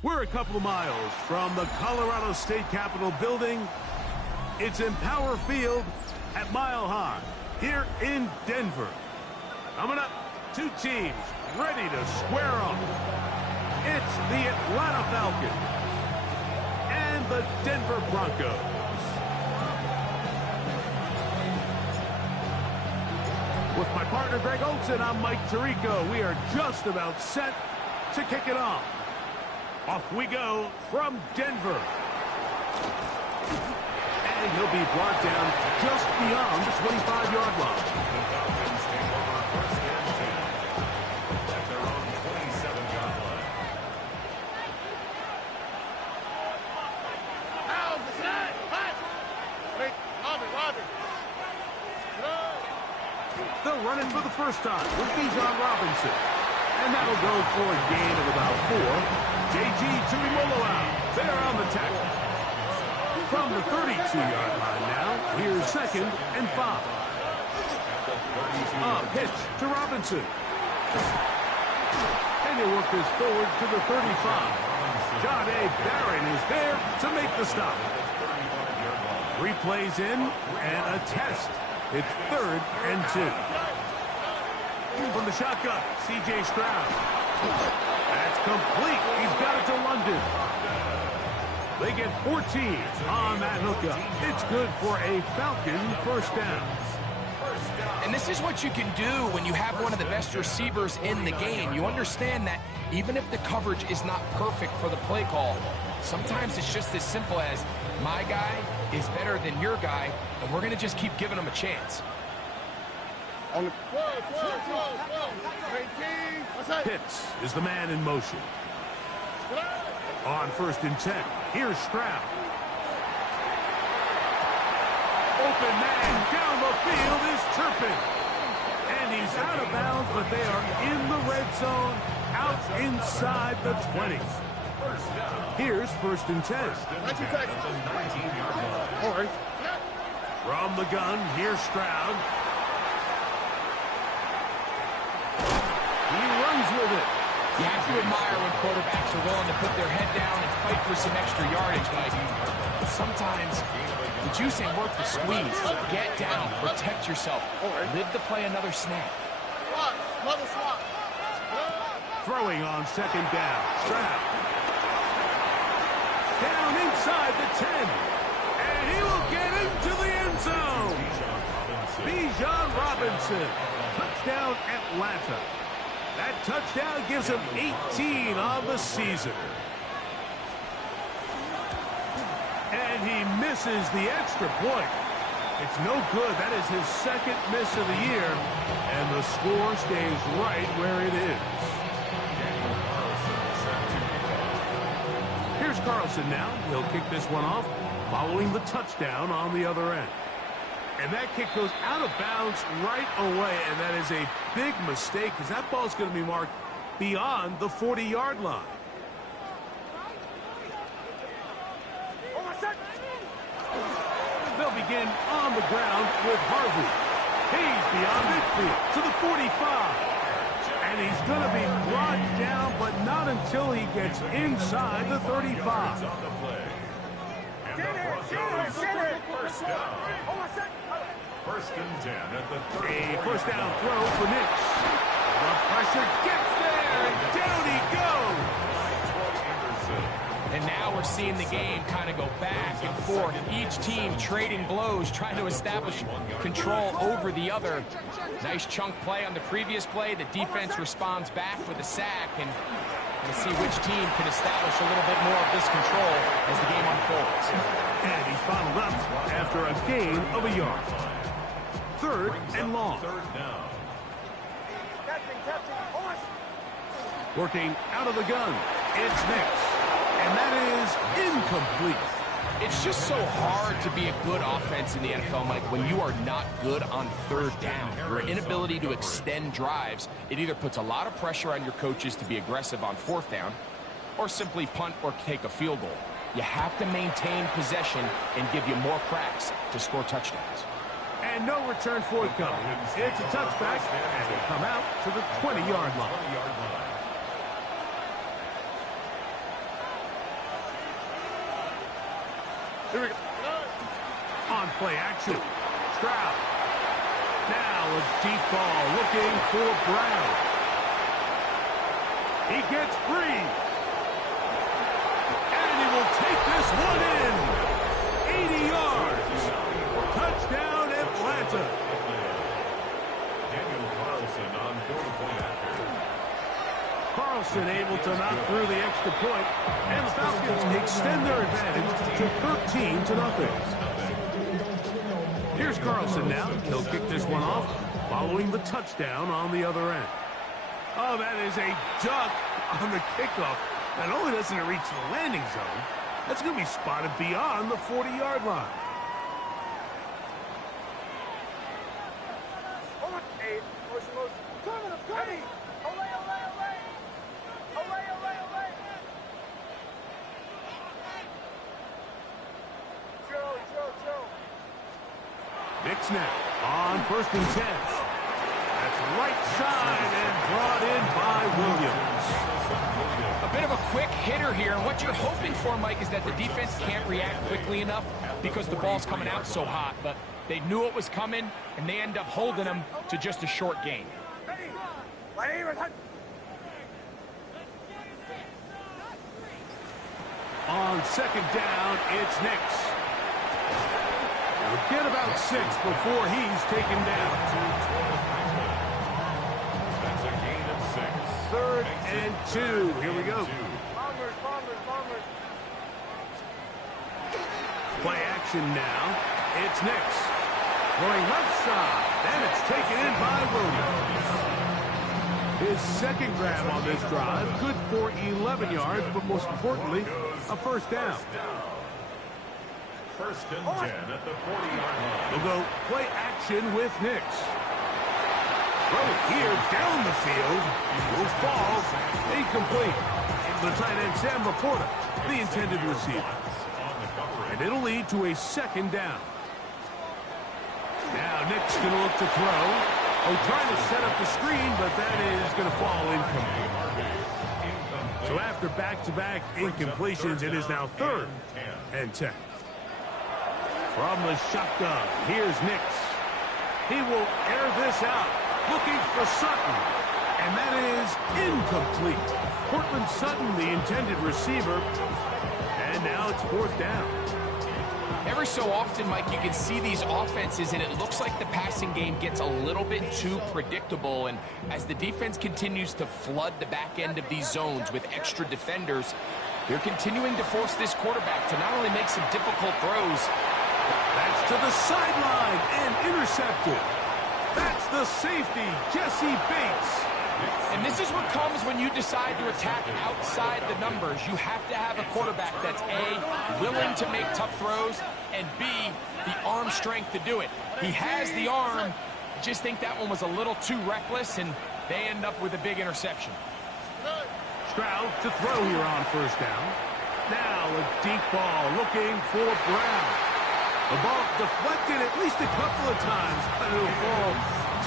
We're a couple of miles from the Colorado State Capitol building. It's Empower Field at Mile High here in Denver. Coming up, two teams ready to square off. It's the Atlanta Falcons and the Denver Broncos. With my partner Greg Olson, I'm Mike Tirico. We are just about set to kick it off. Off we go from Denver. And he'll be brought down just beyond the 25-yard line. At their own 27-yard line. They'll run it for the first time with Bijan Robinson. And that'll go for a gain of about 4. JT Tuimoloau there on the tackle. From the 32-yard line now, here's 2nd and 5. Pitch to Robinson. And he'll work this forward to the 35. John A. Barron is there to make the stop. 3 plays in and a test. It's 3rd and 2. From the shotgun, C.J. Stroud. That's complete. He's got it to London. They get 14 on that hookup. It's good for a Falcon first down. And this is what you can do when you have one of the best receivers in the game. You understand that even if the coverage is not perfect for the play call, sometimes it's just as simple as my guy is better than your guy, and we're going to just keep giving him a chance. Pitts is the man in motion. On 1st and 10, here's Stroud. Open man down the field is Turpin. And he's out of bounds, but they are in the red zone, out inside the 20. Here's 1st and 10. From the gun, here's Stroud. He runs with it. You have to admire when quarterbacks are willing to put their head down and fight for some extra yardage, Mike. But sometimes the juice ain't worth the squeeze. Get down, protect yourself, live to play another snap. Throwing on 2nd down. Stroud. Down inside the 10. And he will get into the end zone. Bijan Robinson. Touchdown Atlanta. That touchdown gives him 18 on the season. And he misses the extra point. It's no good. That is his 2nd miss of the year. And the score stays right where it is. Here's Carlson now. He'll kick this one off following the touchdown on the other end. And that kick goes out of bounds right away, and that is a big mistake because that ball's going to be marked beyond the 40-yard line. They'll begin on the ground with Harvey. He's beyond midfield to the 45. And he's going to be brought down, but not until he gets inside the 35. First down. 1st and 10 at the 30. A first down throw for Nix. The pressure gets there, and down he goes. And now we're seeing the game kind of go back and forth. Each team trading blows, trying to establish control over the other. Nice chunk play on the previous play. The defense responds back with a sack, and we'll see which team can establish a little bit more of this control as the game unfolds. And he's bottled up after a gain of a yard. 3rd and long. 3rd down. Working out of the gun. It's Nix. And that is incomplete. It's just so hard to be a good offense in the NFL, Mike, when you are not good on 3rd down. Your inability to extend drives, it either puts a lot of pressure on your coaches to be aggressive on 4th down or simply punt or take a field goal. You have to maintain possession and give you more cracks to score touchdowns. And no return forthcoming. It's a touchback, and they come out to the 20-yard line. Here we go. On play action. Stroud. Now a deep ball looking for Brown. He gets free. And he will take this one in. 80 yards. Touchdown, Atlanta. Carlson able to knock through the extra point, and the Falcons extend their advantage to 13-0. Here's Carlson now. He'll kick this one off, following the touchdown on the other end. Oh, that is a duck on the kickoff. Not only doesn't it reach the landing zone, that's going to be spotted beyond the 40-yard line. Nix now on 1st and 10. That's right side and brought in by Williams. A bit of a quick hitter here, and what you're hoping for, Mike, is that the defense can't react quickly enough because the ball's coming out so hot, but they knew it was coming, and they end up holding them to just a short gain. On 2nd down, it's Nix. He'll get about 6 before he's taken down. That's a gain of 6. 3rd and 2. Here we go. Play action now. It's Nix. Going left side. And it's taken in by Williams. His 2nd grab on this drive. Good for 11 yards, but most importantly, a 1st down. 1st and 10 at the 40-yard line. They'll go play action with Nix. Throw here down the field. Will fall. Incomplete. The tight end, Sam Laporta, the intended receiver. And it'll lead to a 2nd down. Now Nix going to look to throw. Oh, trying to set up the screen, but that is going to fall incomplete. So after back-to-back incompletions, it is now 3rd and 10. From the shotgun, here's Nix. He will air this out, looking for Sutton. And that is incomplete. Cortland Sutton, the intended receiver. And now it's 4th down. Every so often, Mike, you can see these offenses, and it looks like the passing game gets a little bit too predictable. And as the defense continues to flood the back end of these zones with extra defenders, they're continuing to force this quarterback to not only make some difficult throws. That's to the sideline and intercepted. That's the safety, Jesse Bates. And this is what comes when you decide to attack outside the numbers. You have to have a quarterback that's A, willing to make tough throws, and B, the arm strength to do it. He has the arm. I just think that one was a little too reckless, and they end up with a big interception. Stroud to throw here on 1st down. Now a deep ball looking for Brown. The ball deflected at least a couple of times, but it'll fall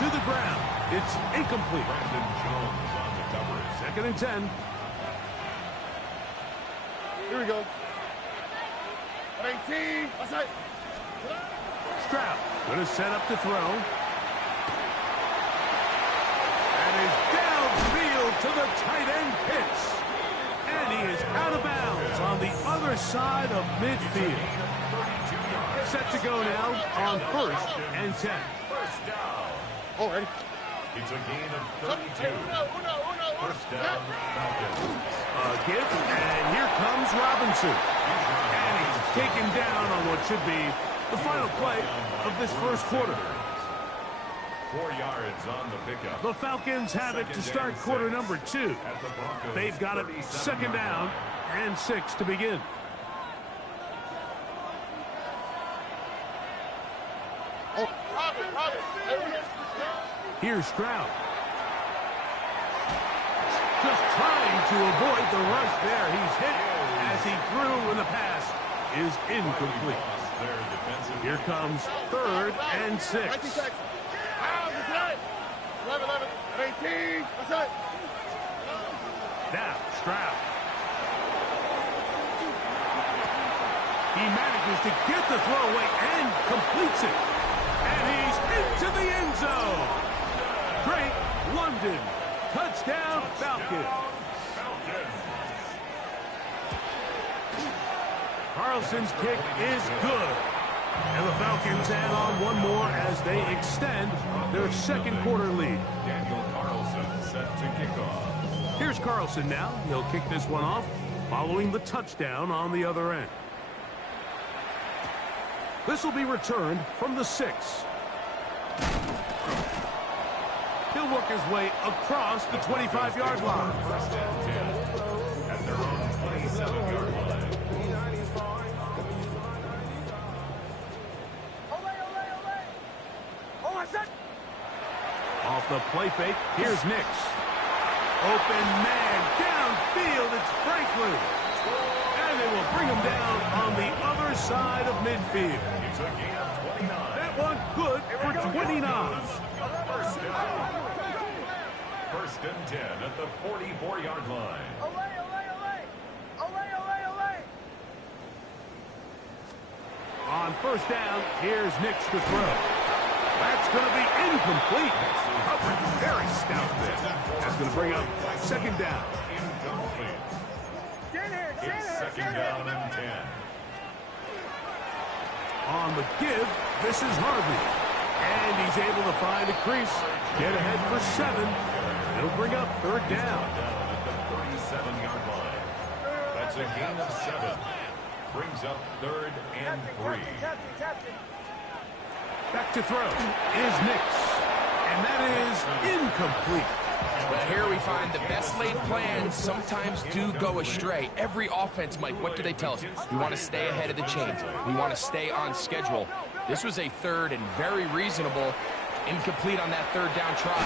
to the ground. It's incomplete. Brandon Jones on the coverage. 2nd and 10. Here we go. 18. Outside. Stroud going to set up to throw. And is downfield to the tight end Pitts. And he is out of bounds on the other side of midfield. Set to go now on 1st and 10. 1st down. Already. It's a gain of 32. 1st down, Falcons. A give, and here comes Robinson. And he's taken down on what should be the final play of this 1st quarter. 4 yards on the pickup. The Falcons have it to start quarter number 2. They've got it 2nd down and 6 to begin. Here's Stroud. Just trying to avoid the rush there. He's hit as he threw, and the pass is incomplete. Here comes 3rd and 6. 11, 18. Outside. Now Stroud. He manages to get the throw away and completes it. And he's into the end zone. Drake London. Touchdown, Falcons. Carlson's kick is good. And the Falcons add on one more as they extend their second quarter lead. Daniel Carlson set to kick off. Here's Carlson now. He'll kick this one off following the touchdown on the other end. This will be returned from the 6. He'll work his way across the 25-yard line. First and 10 at their own 27-yard line. Off the play fake, here's Nix. Open man, downfield, it's Franklin. And they will bring him down on the other side of midfield. It's a gain of 29. That one good for 29. First down. First and 10 at the 44-yard line. On first down, here's Nix to throw. That's going to be incomplete. Coverage very stout there. That's going to bring up second down. Incomplete. It's second down and 10. On the give, this is Harvey. And he's able to find a crease. Get ahead for 7. He'll bring up third down. Down at the 37-yard line. That's a gain of 7. Brings up third and 3. Back to throw is Nix. And that is incomplete. Well, here we find the best laid plans sometimes do go astray. Every offense, Mike, what do they tell us? We want to stay ahead of the chains. We want to stay on schedule. This was a third and very reasonable. Incomplete on that third down try.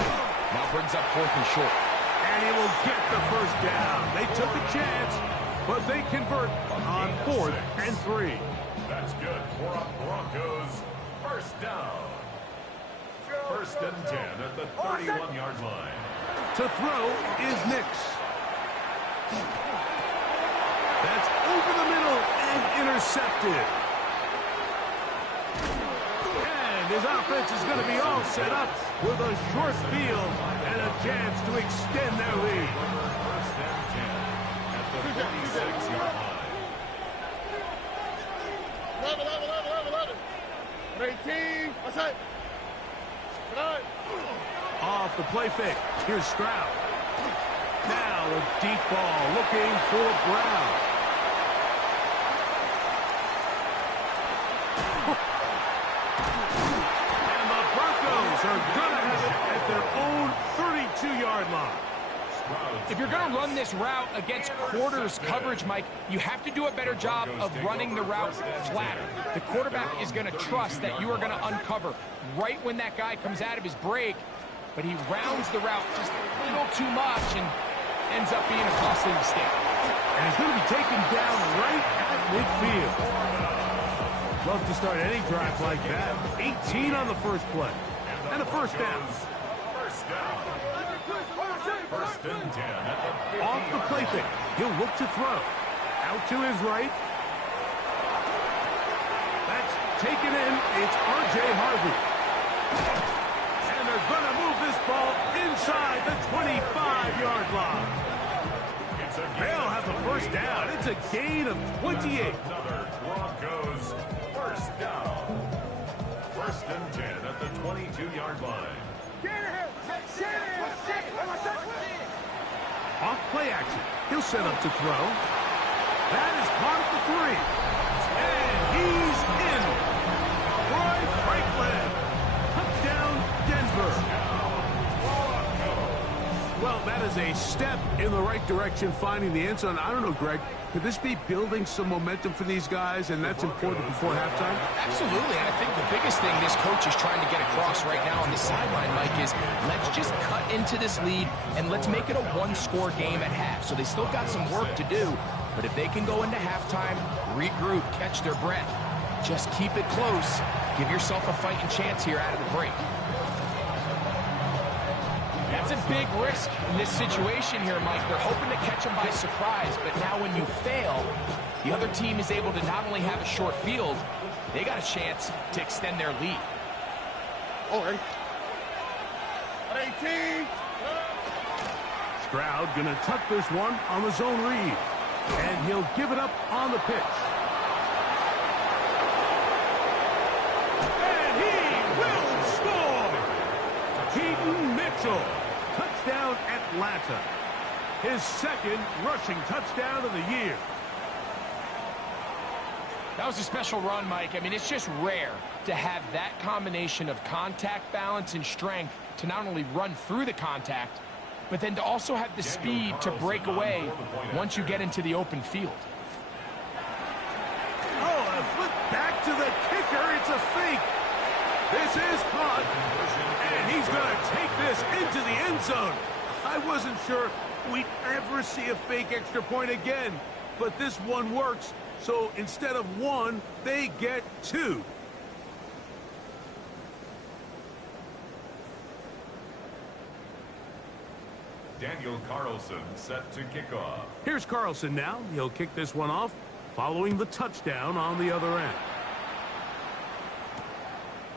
Now brings up fourth and short. And he will get the first down. They took a chance, but they convert on fourth and 3. That's good for a Broncos first down. First and 10 at the 31-yard line. To throw is Nix. That's over the middle and intercepted. And his offense is going to be all set up with a short field and a chance to extend their lead. First and 10 at the 46-yard line. 18. What's that? Off the play fake. Here's Stroud. Now a deep ball looking for Brown. And the Broncos are going to have it at their own 32-yard line. If you're going to run this route against quarters coverage, Mike, you have to do a better job of running the route flatter. The quarterback is going to trust that you are going to uncover right when that guy comes out of his break, but he rounds the route just a little too much and ends up being a costly mistake. And he's going to be taken down right at midfield. Love to start any drive like that. 18 on the first play. And a first down. First down. First and 10 at the 50. Off the play fake. He'll look to throw. Out to his right. That's taken in. It's R.J. Harvey. And they're going to move this ball inside the 25-yard line. They'll have the first down. It's a gain of 28. Another Broncos first down. First and 10 at the 22-yard line. Off play action. He'll set up to throw. That is caught at the 3. And he's in. Troy Franklin. Touchdown, Denver. Well, that is a step in the right direction, finding the end zone. I don't know, Greg. Could this be building some momentum for these guys, and that's important before halftime? Absolutely, and I think the biggest thing this coach is trying to get across right now on the sideline, Mike, is let's just cut into this lead and let's make it a one-score game at half. So they still got some work to do, but if they can go into halftime, regroup, catch their breath, just keep it close, give yourself a fighting chance here out of the break. That's a big risk in this situation here, Mike. They're hoping to catch them by surprise, but now when you fail, the other team is able to not only have a short field, they got a chance to extend their lead. All right. 18. Stroud gonna tuck this one on the zone read. And he'll give it up on the pitch. And he will score! Keaton Mitchell. Touchdown Atlanta. His second rushing touchdown of the year. That was a special run, Mike. I mean, it's just rare to have that combination of contact balance and strength to not only run through the contact, but then to also have the speed to break away once you get into the open field. Oh, a flip back to the kicker. It's a fake. This is caught. And he's going to take this into the end zone. I wasn't sure we'd ever see a fake extra point again, but this one works. So instead of one, they get two. Daniel Carlson set to kick off. Here's Carlson now. He'll kick this one off following the touchdown on the other end.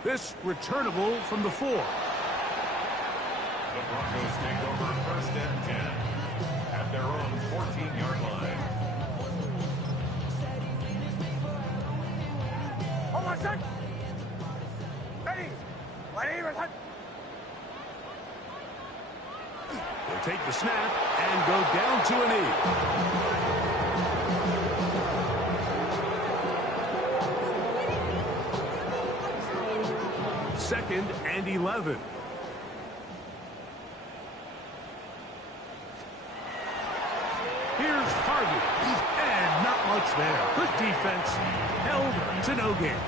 This returnable from the 4. The Broncos take over 1st and 10 at their own 14-yard line. Hold on, son. Ready. They'll take the snap and go down to a knee. Second and 11. Here's Harvey. And not much there. Good defense. Held to no gain.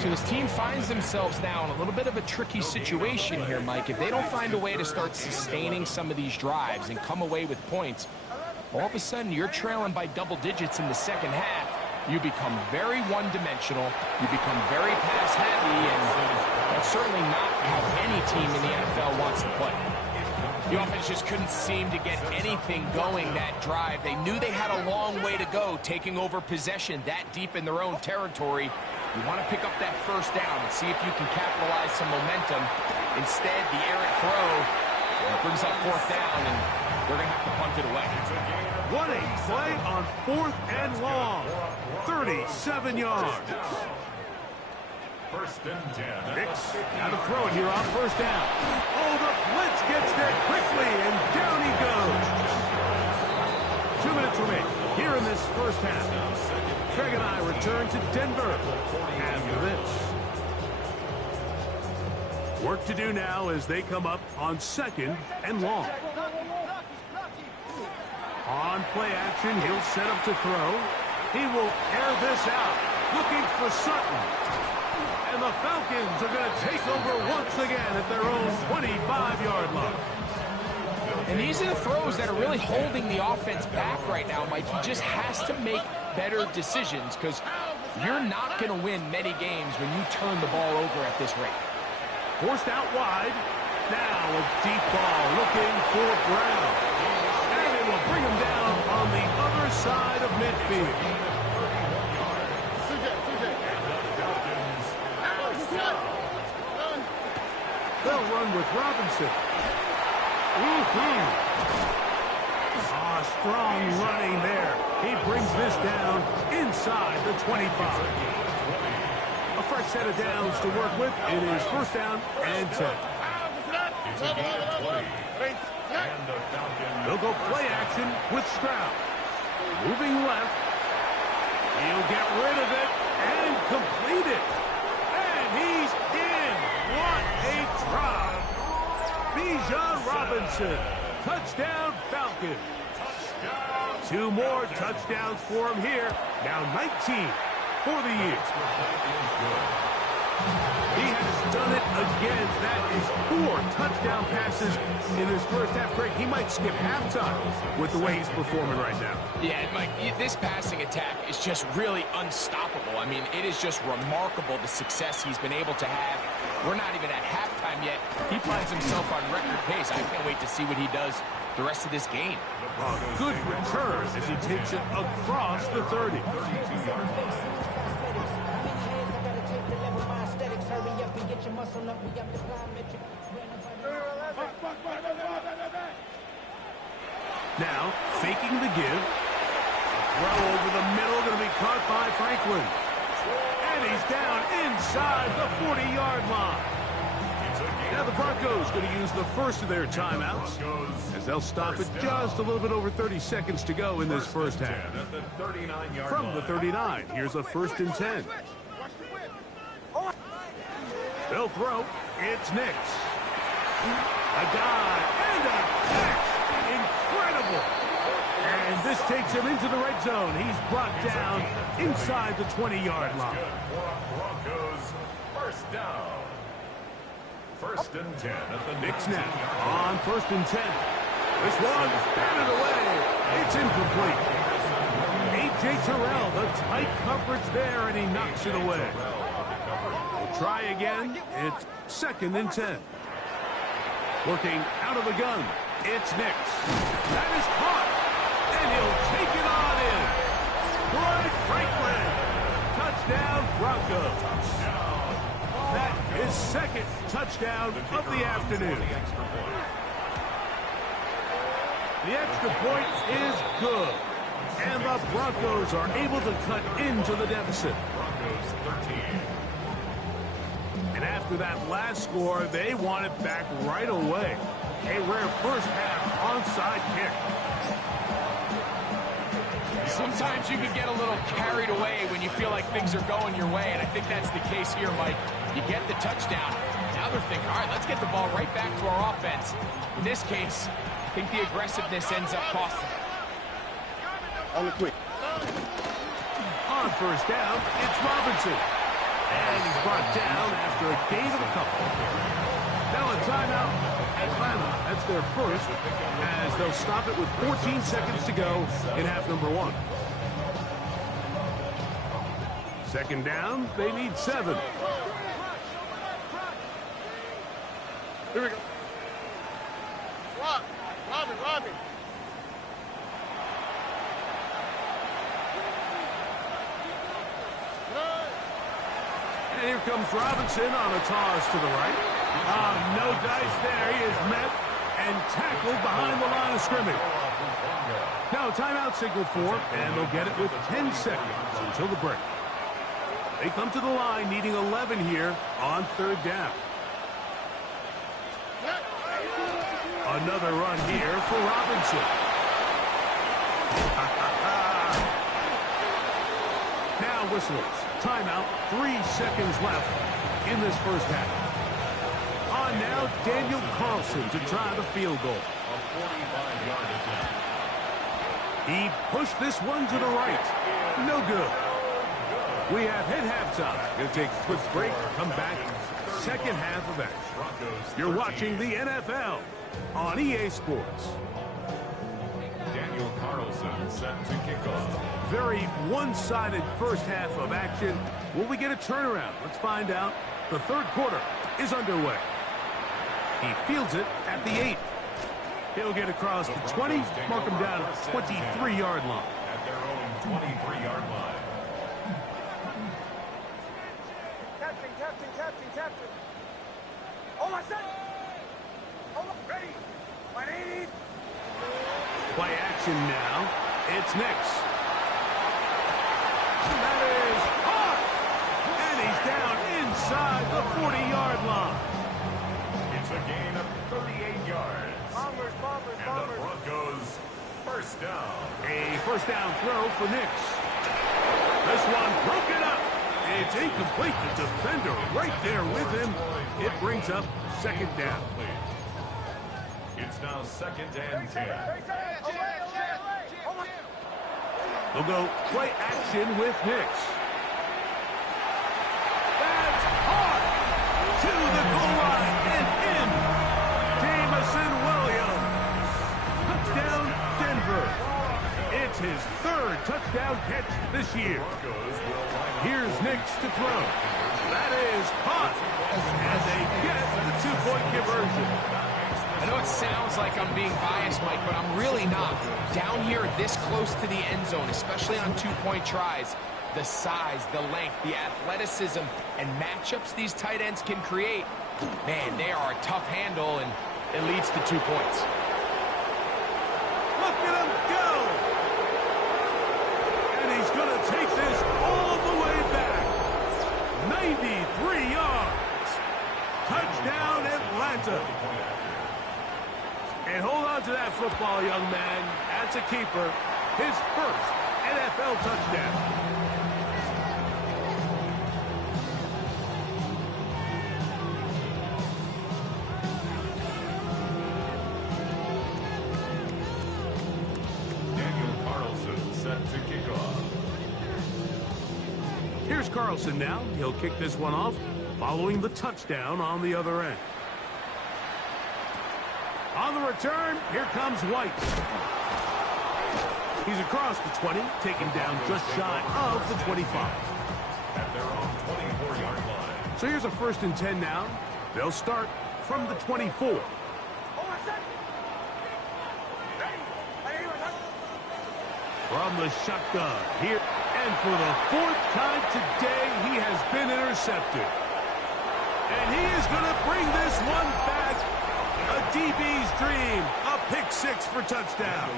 So this team finds themselves now in a little bit of a tricky situation here, Mike. If they don't find a way to start sustaining some of these drives and come away with points, all of a sudden you're trailing by double digits in the second half. You become very one-dimensional. You become very pass-heavy, and that's certainly not how any team in the NFL wants to play. The offense just couldn't seem to get anything going that drive. They knew they had a long way to go, taking over possession that deep in their own territory. You want to pick up that first down and see if you can capitalize some momentum. Instead, the errant throw brings up 4th down, and they're going to have to punt it away. What a play on 4th and long. 37 yards. 1st and 10. Hicks got to throw it here on 1st down. Oh, the blitz gets there quickly, and down he goes. 2 minutes remain here in this first half. Craig and I return to Denver after this. Work to do now as they come up on 2nd and long. On play action, he'll set up to throw. He will air this out, looking for Sutton. And the Falcons are going to take over once again at their own 25-yard line. And these are the throws that are really holding the offense back right now, Mike. He just has to make better decisions because you're not going to win many games when you turn the ball over at this rate. Forced out wide. Now a deep ball looking for Brown. And it will bring him down on the other side of midfield. They'll run with Robinson. Strong running there. He brings this down inside the 25. A fresh set of downs to work with. It is 1st down and 10. They'll go play action with Stroud. Moving left. He'll get rid of it and complete it. And he's in. What a drive. Bijan Robinson. Touchdown Falcons. 2 more touchdowns for him here. Now 19 for the year. He has done it again. That is 4 touchdown passes in his first half. Craig, he might skip halftime with the way he's performing right now. Yeah, Mike, this passing attack is just really unstoppable. I mean, it is just remarkable the success he's been able to have. We're not even at halftime yet. He finds himself on record pace. I can't wait to see what he does the rest of this game. A good return as he takes it across the 30. Now, faking the give. Throw over the middle, going to be caught by Franklin. And he's down inside the 40-yard line. Now the Broncos going to use the first of their timeouts as they'll stop it just a little bit over 30 seconds to go in this first half. From the 39, here's a 1st and 10. They'll throw. It's Nix. A dive and a catch. Incredible. And this takes him into the red zone. He's brought down inside the 20-yard line. Broncos, first down. 1st and 10 at the Nix now on 1st and 10. This one batted away. It's incomplete. A.J. Terrell, the tight coverage there, and he knocks it away. We'll try again. It's 2nd and 10. Working out of the gun. It's Nix. That is caught. And he'll take it on in. Troy Franklin. Touchdown, Broncos. That is 2nd touchdown of the afternoon. The extra point is good. And the Broncos are able to cut into the deficit. Broncos 13. And after that last score, they want it back right away. A rare first half onside kick. Sometimes you can get a little carried away when you feel like things are going your way, and I think that's the case here, Mike. You get the touchdown. Now they're thinking, all right, let's get the ball right back to our offense. In this case, I think the aggressiveness ends up costing. On the quick. On 1st down, it's Robinson. And he's brought down after a gain of a couple. Now a timeout, Atlanta. That's their first, as they'll stop it with 14 seconds to go in half number 1. 2nd down, they need 7. Here we go. Robbie. And here comes Robinson on a toss to the right. No dice there. He is met and tackled behind the line of scrimmage. Now, timeout signal for, and they'll get it with 10 seconds until the break. They come to the line needing 11 here on 3rd down. Another run here for Robinson. Now whistles. Timeout. 3 seconds left in this first half. On now, Daniel Carlson to try the field goal. A 45-yard attempt. He pushed this one to the right. No good. We have hit halftime. Going to take a quick break. Come back. 2nd half of action. You're watching the NFL on EA Sports. Daniel Carlson set to kick off. Very one-sided first half of action. Will we get a turnaround? Let's find out. The 3rd quarter is underway. He fields it at the 8. He'll get across the 20, mark him down at the 23-yard line. At their own 23-yard line. Captain. Oh, my son. Oh, ready. My name. Play action now. It's Nix. That is caught. And he's down inside the 40-yard line. It's a gain of 38 yards. Bombers. And the Broncos, first down. A first down throw for Nix. This one broken up. It's incomplete. The defender right there with him. It brings up 2nd down. It's now 2nd and 10. They'll go play action with Nix. That's hard to the goal line and in. Jamison Williams. Touchdown, Denver. It's his 3rd touchdown catch this year. Here's Nix to throw. That is caught. And they get the 2-point conversion. I know it sounds feels like I'm being biased, Mike, but I'm really not. Down here, this close to the end zone, especially on two-point tries, the size, the length, the athleticism, and matchups these tight ends can create, man, they are a tough handle, and it leads to 2 points. Look at him go! And he's going to take this all the way back. 93 yards. Touchdown, Atlanta. And hold on to that football, young man. That's a keeper. His first NFL touchdown. Here's Carlson now. He'll kick this one off, following the touchdown on the other end. On the return, here comes White. He's across the 20, taken down just shy of the 25. At their own 24-yard line. So here's a 1st and 10 now. They'll start from the 24. From the shotgun here. And for the 4th time today, he has been intercepted. And he is going to bring this one back. A DB's dream. A pick 6 for touchdown.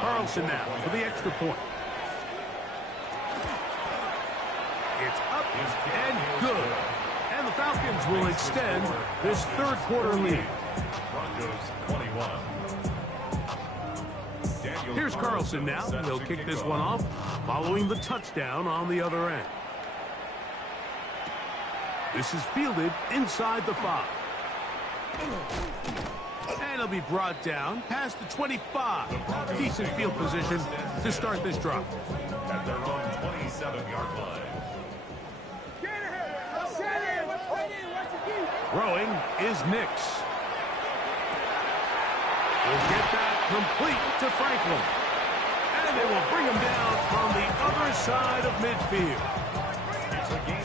Carlson now for the extra point. It's up and good. And the Falcons will extend this 3rd quarter lead. Broncos 21. Here's Carlson now. He'll kick this one off, following the touchdown on the other end. This is fielded inside the 5. And he'll be brought down past the 25. Decent field position to start this drive. At their own 27-yard line. Throwing is Nix. We'll get that complete to Franklin. And they will bring him down on the other side of midfield.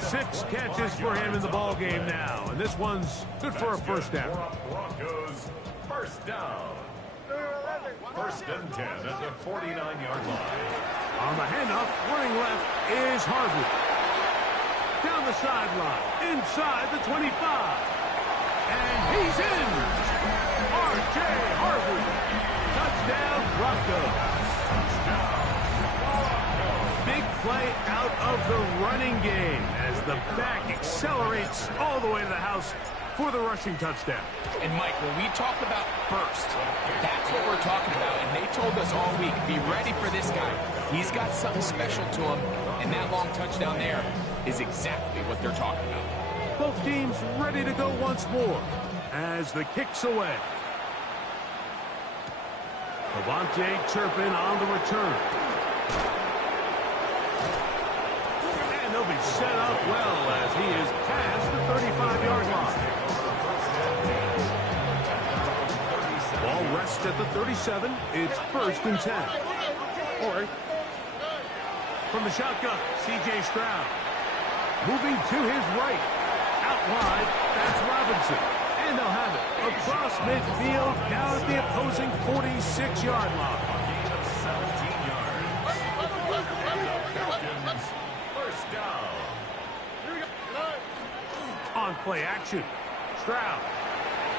6 catches for him in the ball game now. And this one's good for a 1st down. Broncos 1st down. 1st and 10 at the 49-yard line. On the handoff, running left is Harvey. Down the sideline, inside the 25. And he's in. R.J. Harvey. Touchdown, Broncos. Big play out of the running game as the back accelerates all the way to the house for the rushing touchdown. And, Mike, when we talk about burst, that's what we're talking about. And they told us all week, be ready for this guy. He's got something special to him, and that long touchdown there is exactly what they're talking about. Both teams ready to go once more as the kick's away. Devontae Turpin on the return. And they'll be set up well as he is past the 35-yard line. Ball rests at the 37. It's 1st and 10. All right. From the shotgun, C.J. Stroud. Moving to his right. Out wide, that's Robinson. And they'll have it across midfield down at the opposing 46-yard line. 17 yards. Falcons 1st down. On play action. Stroud.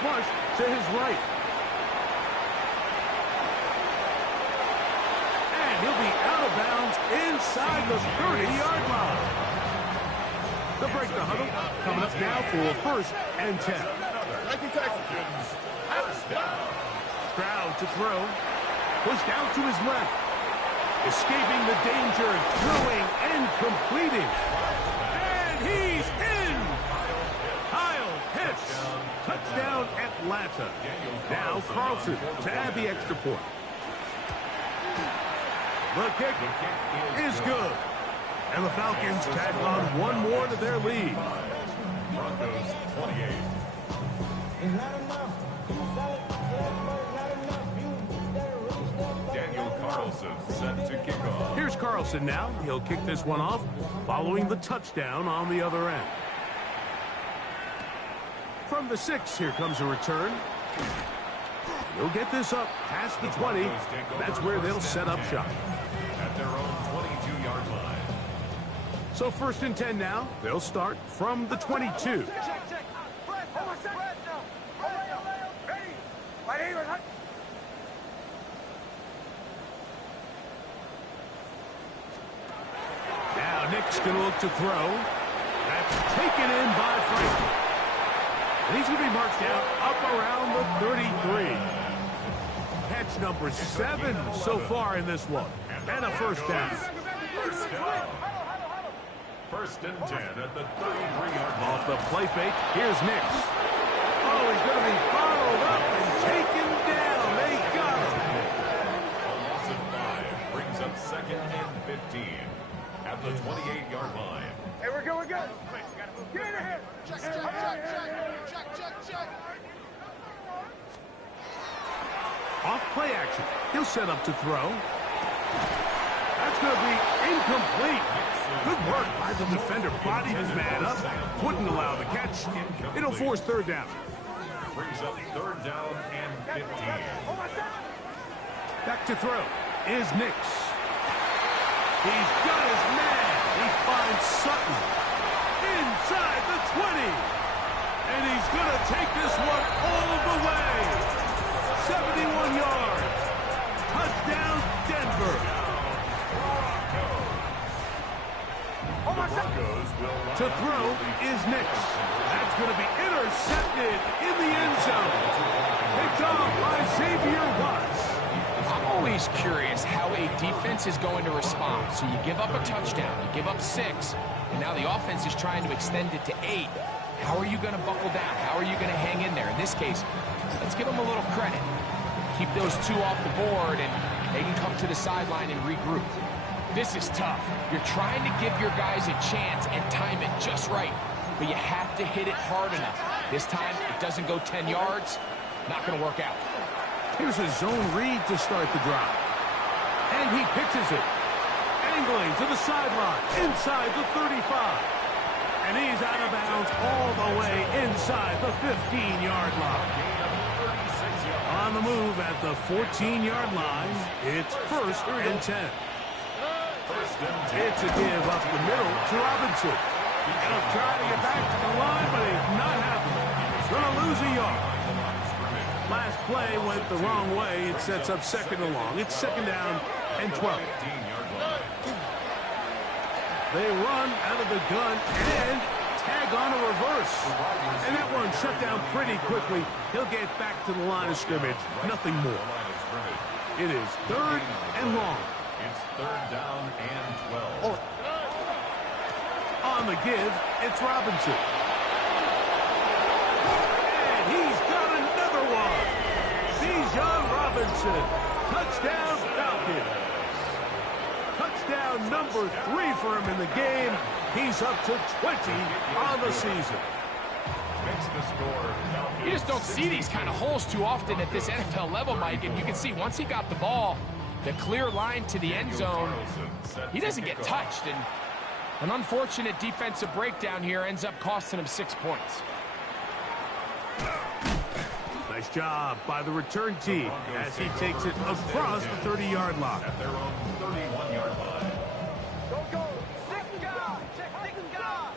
Flush to his right. And he'll be out of bounds inside the 30-yard line. They'll break the huddle. Coming up now for a 1st and 10. Stroud to throw. Pushed out to his left. Escaping the danger, throwing and completing. And he's in! Kyle Pitts. Touchdown Atlanta. Now Carlson to add the extra point. The kick is good. And the Falcons tack on one more to their lead. Broncos 28. Daniel Carlson set to kick off. Here's Carlson now. He'll kick this one off, following the touchdown on the other end. From the 6, here comes a return. He'll get this up past the 20. That's where they'll set up shop. At their own 22-yard line. So 1st and 10 now. They'll start from the 22. Now Nick's going to look to throw. That's taken in by Franklin. And he's going to be marked down up around the 33. Catch number 7 so far in this one. And a 1st down. First down. 1st and 10 at the 33-yard line. Off the play fake, here's Nix. Oh, he's going to be followed up and taken down. They got him. A loss of 5 brings up 2nd and 15 at the 28-yard line. Hey, we're good, we're good. Get in here. Check. Off play action. He'll set up to throw. That's going to be incomplete. Good work by the defender. Bodied his man up. Wouldn't allow the catch. It'll force 3rd down. Brings up 3rd down and 15. Back to throw is Nix. He's got his man. He finds Sutton inside the 20. And he's going to take this one all the way. 71 yards. Touchdown, Denver. To throw is Nix. That's going to be intercepted in the end zone. Picked off by Xavier Watts. I'm always curious how a defense is going to respond. So you give up a touchdown, you give up 6, and now the offense is trying to extend it to 8. How are you going to buckle down? How are you going to hang in there? In this case, let's give them a little credit. Keep those 2 off the board, and they can come to the sideline and regroup. This is tough. You're trying to give your guys a chance and time it just right, but you have to hit it hard enough. This time, it doesn't go 10 yards. Not going to work out. Here's a zone read to start the drive. And he pitches it. Angling to the sideline, inside the 35. And he's out of bounds all the way inside the 15-yard line. On the move at the 14-yard line, it's 1st and 10. It's a give up the middle to Robinson. He'll try to get back to the line, but he's not happening. He's going to lose a yard. Last play went the wrong way. It sets up 2nd and long. It's 2nd down and 12. They run out of the gun and tag on a reverse. And that one shut down pretty quickly. He'll get back to the line of scrimmage. Nothing more. It is 3rd and long. It's 3rd down and 12. On the give, it's Robinson. And he's got another one. Bijan Robinson. Touchdown Falcons. Touchdown number 3 for him in the game. He's up to 20 on the season. Makes the score. You just don't see these kind of holes too often at this NFL level, Mike. And you can see once he got the ball, the clear line to the end zone, he doesn't get touched. And an unfortunate defensive breakdown here ends up costing him 6 points. Nice job by the return team as he takes it across the 30-yard line. At their own 31-yard line. Go. 6 guys. Check 6 guys.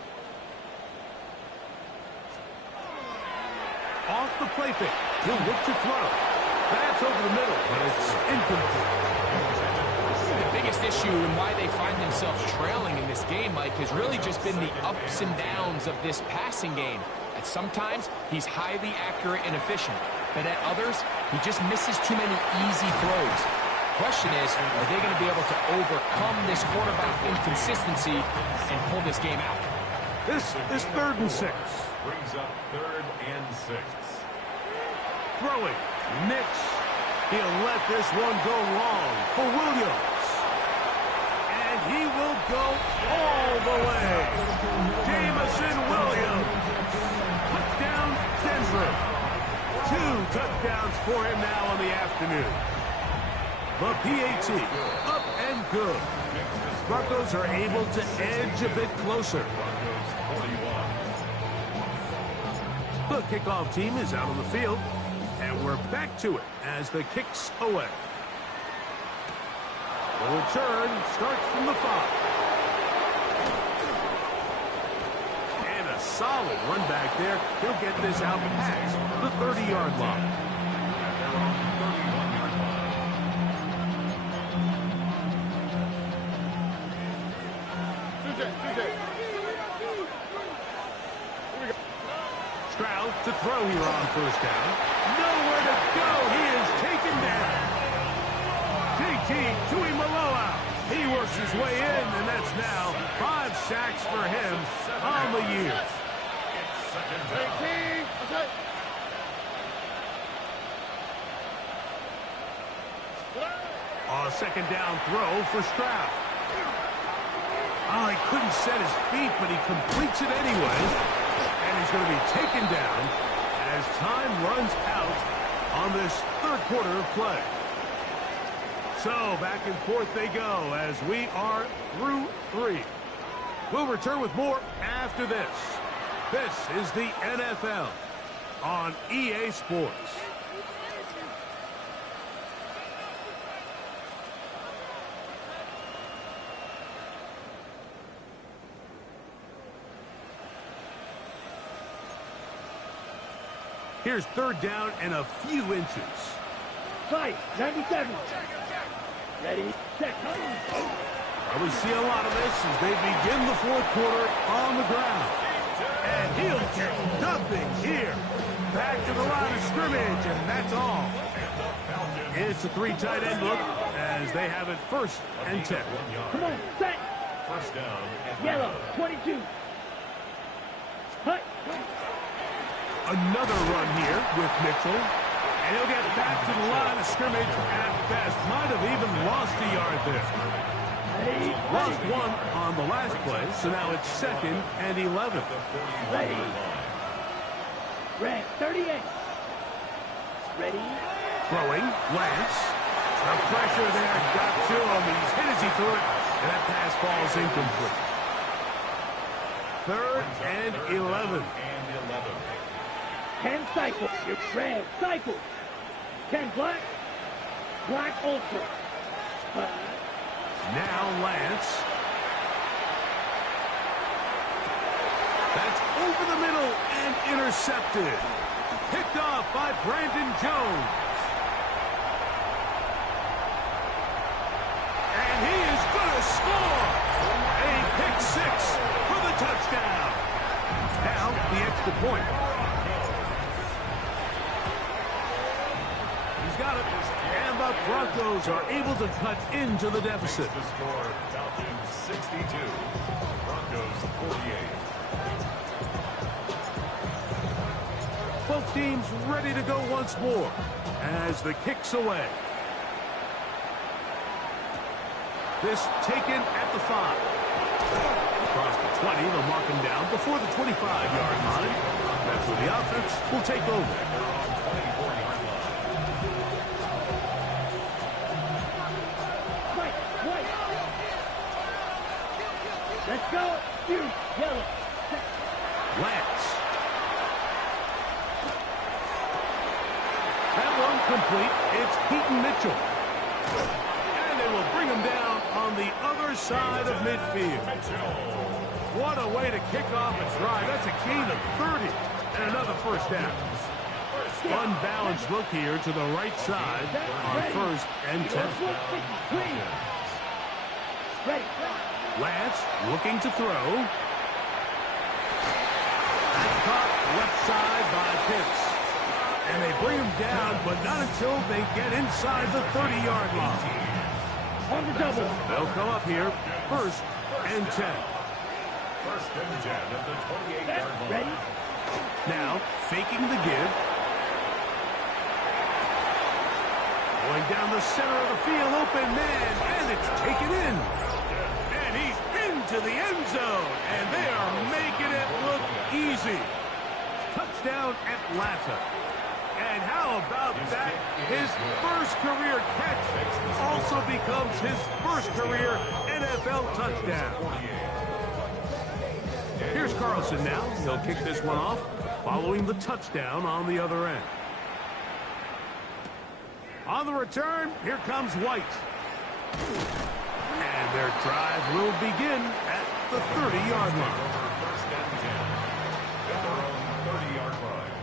Off the play fake. He'll look to throw. That's over the middle, but it's incomplete. The biggest issue and why they find themselves trailing in this game, Mike, has really just been the ups and downs of this passing game. At sometimes, he's highly accurate and efficient, but at others, he just misses too many easy throws. Question is, are they going to be able to overcome this quarterback inconsistency and pull this game out? This is 3rd and 6. Brings up 3rd and 6. Throwing. Nix. He'll let this one go long for Williams. And he will go all the way. Jamison Williams. Touchdown, Denver. 2 touchdowns for him now in the afternoon. The PAT, up and good. Broncos are able to edge a bit closer. The kickoff team is out on the field. And we're back to it as the kick's away. The return starts from the 5. And a solid run back there. He'll get this out past the 30-yard line. Stroud to throw here on first down. Nowhere to go. He is taken down. JT Tuimoloau. He works his way in, and that's now 5 sacks for him on the year. A second down throw for Stroud. Oh, he couldn't set his feet, but he completes it anyway. And he's going to be taken down as time runs out on this third quarter of play. So back and forth they go as we are through 3. We'll return with more after this. This is the NFL on EA Sports. Here's third down and a few inches. Fight, 97. Ready, set, Well, we see a lot of this as they begin the fourth quarter on the ground. And he'll get nothing here. Back to the line of scrimmage, and that's all. It's a 3 tight end look as they have it 1st and 10. Come on, set. First down. Yellow, 22. Hut. Another run here with Mitchell. And he'll get back to the line of scrimmage at best. Might have even lost a yard there. Lost 1 on the last play, so now it's 2nd and 11. Ready. Red, 38. Ready. Throwing, Lance. The pressure there got to him. He's hit as he threw it, and that pass falls incomplete. 3rd and 11. 10 cycle. You're red. Cycle. 10 black. Black ultra. Now Lance. That's over the middle and intercepted. Picked off by Brandon Jones. And he is going to score. A pick 6 for the touchdown. Now the extra point. Got it. And the Broncos are able to cut into the deficit. The score, Falcons 62, Broncos 48. Both teams ready to go once more as the kick's away. This taken at the 5. Across the 20, they'll mark him down before the 25-yard line. That's where the offense will take over. Let's go. You, yellow. Lance. That one complete. It's Keaton Mitchell. And they will bring him down on the other side of midfield. What a way to kick off a drive. That's a gain of 30 and another first down. Unbalanced look here to the right side on 1st and 10. Ready. Lance looking to throw. That's caught left side by Pitts. And they bring him down, but not until they get inside the 30-yard line. On the double. They'll come up here 1st and 10. 1st and 10 at the 28-yard line. Ready? Now faking the give. Going down the center of the field, open man, and it's taken in. He's into the end zone, and they are making it look easy. Touchdown, Atlanta. And how about that? His first career catch also becomes his first career NFL touchdown. Here's Carlson now. He'll kick this one off following the touchdown on the other end. On the return, here comes White. And their drive will begin at the 30-yard line. First and 10 at their own 30-yard line.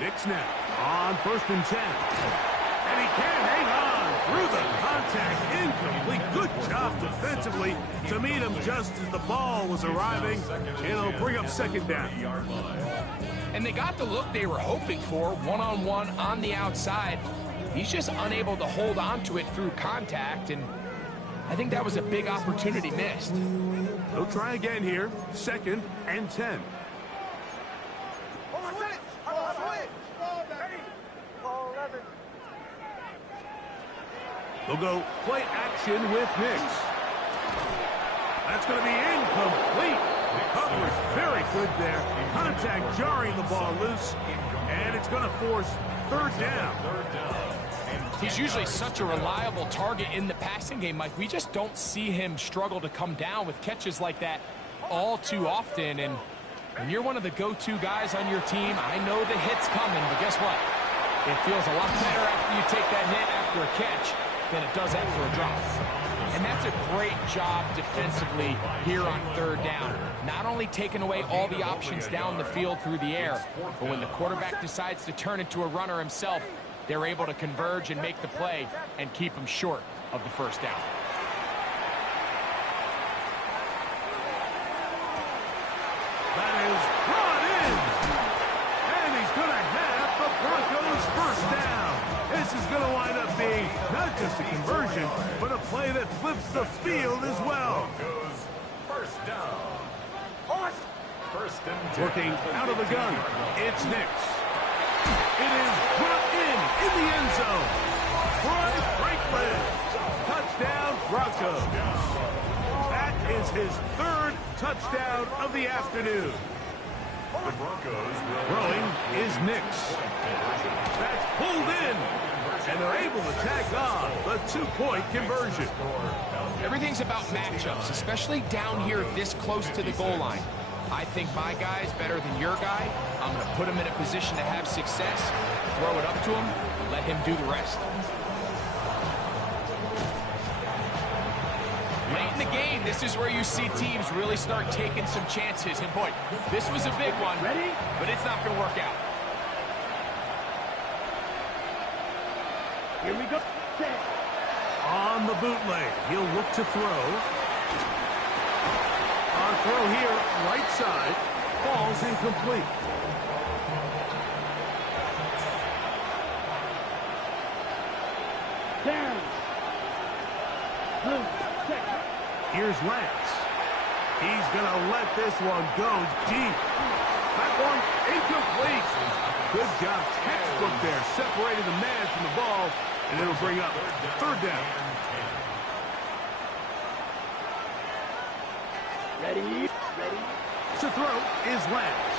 Nix now on 1st and 10. And he can't hang on through the contact. Incomplete. Good job defensively to meet him just as the ball was arriving. And it'll bring up 2nd down. And they got the look they were hoping for, one-on-one on the outside. He's just unable to hold on to it through contact, and I think that was a big opportunity missed. They'll try again here. 2nd and 10. They'll go play action with Nix. That's going to be incomplete. The coverage very good there. Contact jarring the ball loose, and it's going to force 3rd down. He's usually such a reliable target in the passing game, Mike. We just don't see him struggle to come down with catches like that all too often. And when you're one of the go-to guys on your team, I know the hit's coming, but guess what? It feels a lot better after you take that hit after a catch than it does after a drop. And that's a great job defensively here on 3rd down. Not only taking away all the options down the field through the air, but when the quarterback decides to turn into a runner himself, they're able to converge and make the play and keep him short of the 1st down. That is brought in. And he's going to have the Broncos 1st down. This is going to wind up being not just a conversion, but a play that flips the field as well. Broncos 1st down. 1st and 10. Working out of the gun, it's Nix. It is brought in the end zone. Troy Franklin. Touchdown, Broncos. That is his 3rd touchdown of the afternoon. The Broncos will Throwing is Nix. That's pulled in. And they're able to tack on the 2-point conversion. Everything's about matchups, especially down here this close to the goal line. I think my guy's better than your guy. I'm going to put him in a position to have success, throw it up to him, and let him do the rest. Late in the game, this is where you see teams really start taking some chances. And boy, this was a big one, but it's not going to work out. Here we go. Set. On the bootleg, he'll look to throw. On throw here, right side, falls incomplete. Down. Blue. Set. Here's Lance. He's going to let this one go deep. That one incomplete. Good job, textbook there, separating the man from the ball, and it'll bring up 3rd down. Ready. To throw is Lance.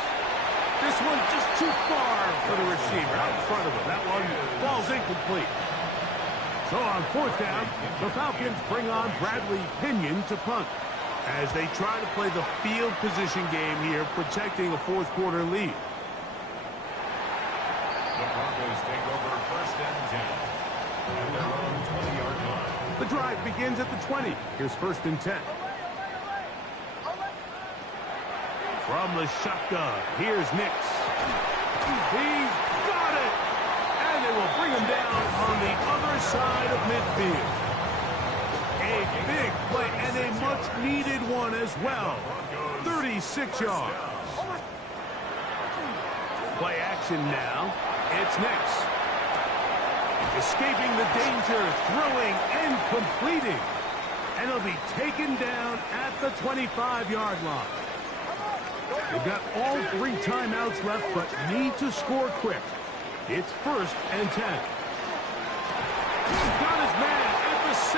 This one just too far for the receiver, out in front of him. That one falls incomplete. So on 4th down, the Falcons bring on Bradley Pinion to punt as they try to play the field position game here, protecting a 4th quarter lead. The Broncos take over 1st and 10 at their own 20-yard line. The drive begins at the 20. Here's 1st and 10. From the shotgun, here's Nix. He's got it! And they will bring him down on the other side of midfield. A big play and a much-needed one as well. 36 yards. Play action now. It's Nix. Escaping the danger, throwing and completing. And he'll be taken down at the 25-yard line. They've got all 3 timeouts left, but need to score quick. It's 1st and 10. He's got his man at the 6.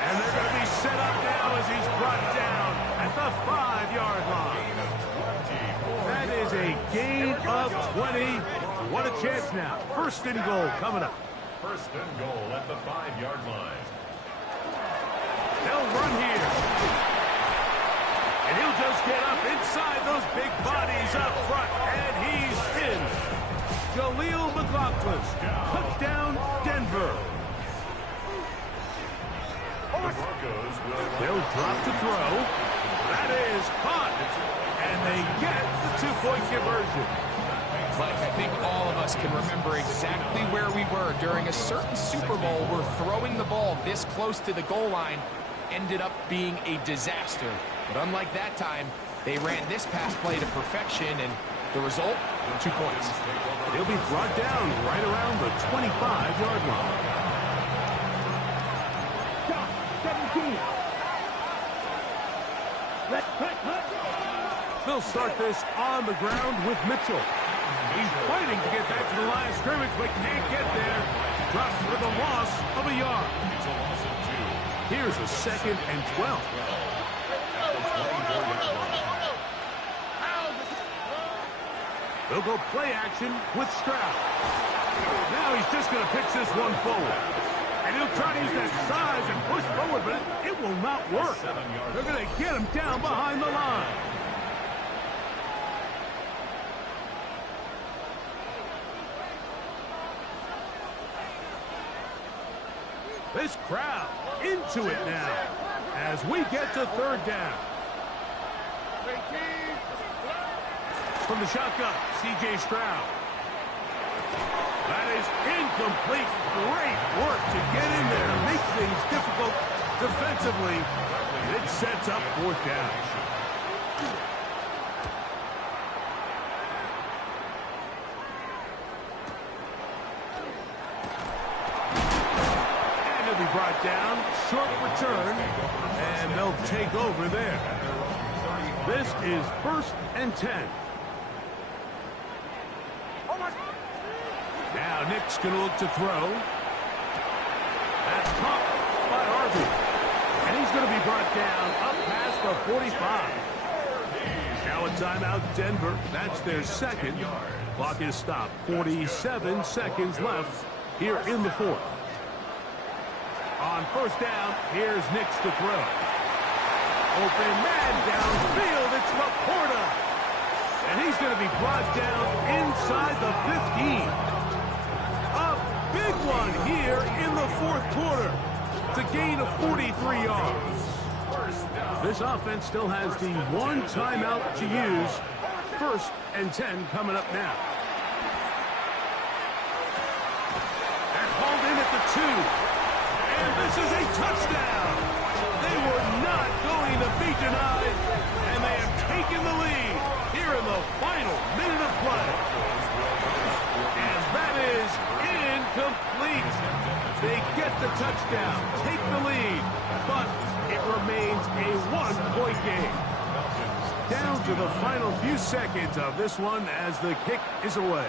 And they're going to be set up now as he's brought down at the 5-yard line. That is a gain of 20. What a chance now. 1st and goal coming up. 1st and goal at the 5-yard line. They'll run here. And he'll just get up inside those big bodies up front. And he's Jaleel McLaughlin. Touchdown, Denver. They'll drop to throw. That is caught. And they get the two-point conversion. Mike, I think all of us can remember exactly where we were during a certain Super Bowl where throwing the ball this close to the goal line ended up being a disaster. But unlike that time, they ran this pass play to perfection, and the result, 2 points. He'll be brought down right around the 25-yard line. Stop, 17. Let's cut. They'll start this on the ground with Mitchell. He's fighting to get back to the line of scrimmage, but can't get there. Drops for the loss of a yard. Here's a 2nd and 12. They'll go play action with Stroud. Now he's just going to pitch this one forward. And he'll try to use that size and push forward, but it will not work. They're going to get him down behind the line. This crowd into it now as we get to 3rd down. From the shotgun, C.J. Stroud. That is incomplete. Great work to get in there. Makes things difficult defensively. And it sets up 4th down. And he'll be brought down. Short return. And they'll take over there. This is 1st and 10. Now Nick's going to look to throw. That's caught by Harvey. And he's going to be brought down up past the 45. Now a timeout, Denver. That's their 2nd. Clock is stopped. 47 seconds left here in the 4th. On 1st down, here's Nick's to throw. Open man downfield. It's Laporta. And he's going to be brought down inside the 15. Big one here in the 4th quarter. It's a gain of 43 yards. This offense still has the 1 timeout to use. 1st and 10 coming up now. They're called in at the 2. And this is a touchdown. They were not going to be denied. And they have taken the lead here in the final minute of play. And that is incomplete. They get the touchdown, take the lead, but it remains a 1-point game. Down to the final few seconds of this one as the kick is away.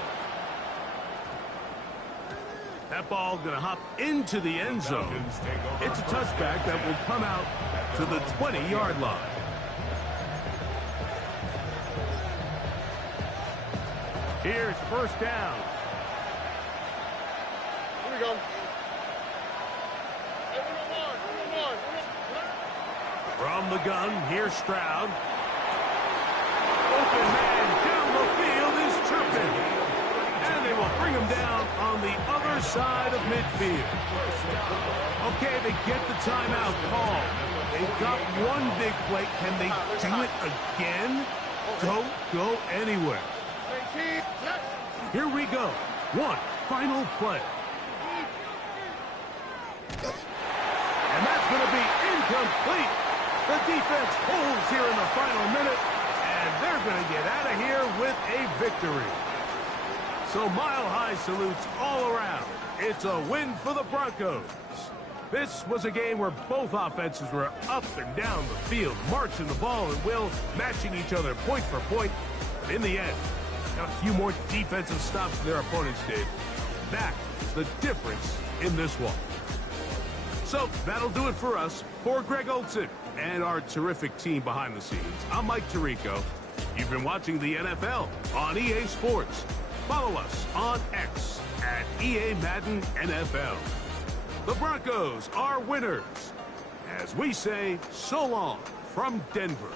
That ball going to hop into the end zone. It's a touchback that will come out to the 20-yard line. Here's 1st down. Here we go. From the gun, here's Stroud. Open man down the field is Turpin. And they will bring him down on the other side of midfield. Okay, they get the timeout call. They've got one big play. Can they do it again? Don't go anywhere. Here we go. One final play. And that's going to be incomplete. The defense holds here in the final minute, and they're going to get out of here with a victory. So mile-high salutes all around. It's a win for the Broncos. This was a game where both offenses were up and down the field, marching the ball and will, matching each other point for point. But in the end, got a few more defensive stops than their opponents did. That is the difference in this one. So that'll do it for us. For Greg Olson and our terrific team behind the scenes, I'm Mike Tirico. You've been watching the NFL on EA Sports. Follow us on X at EA Madden NFL. The Broncos are winners. As we say, so long from Denver.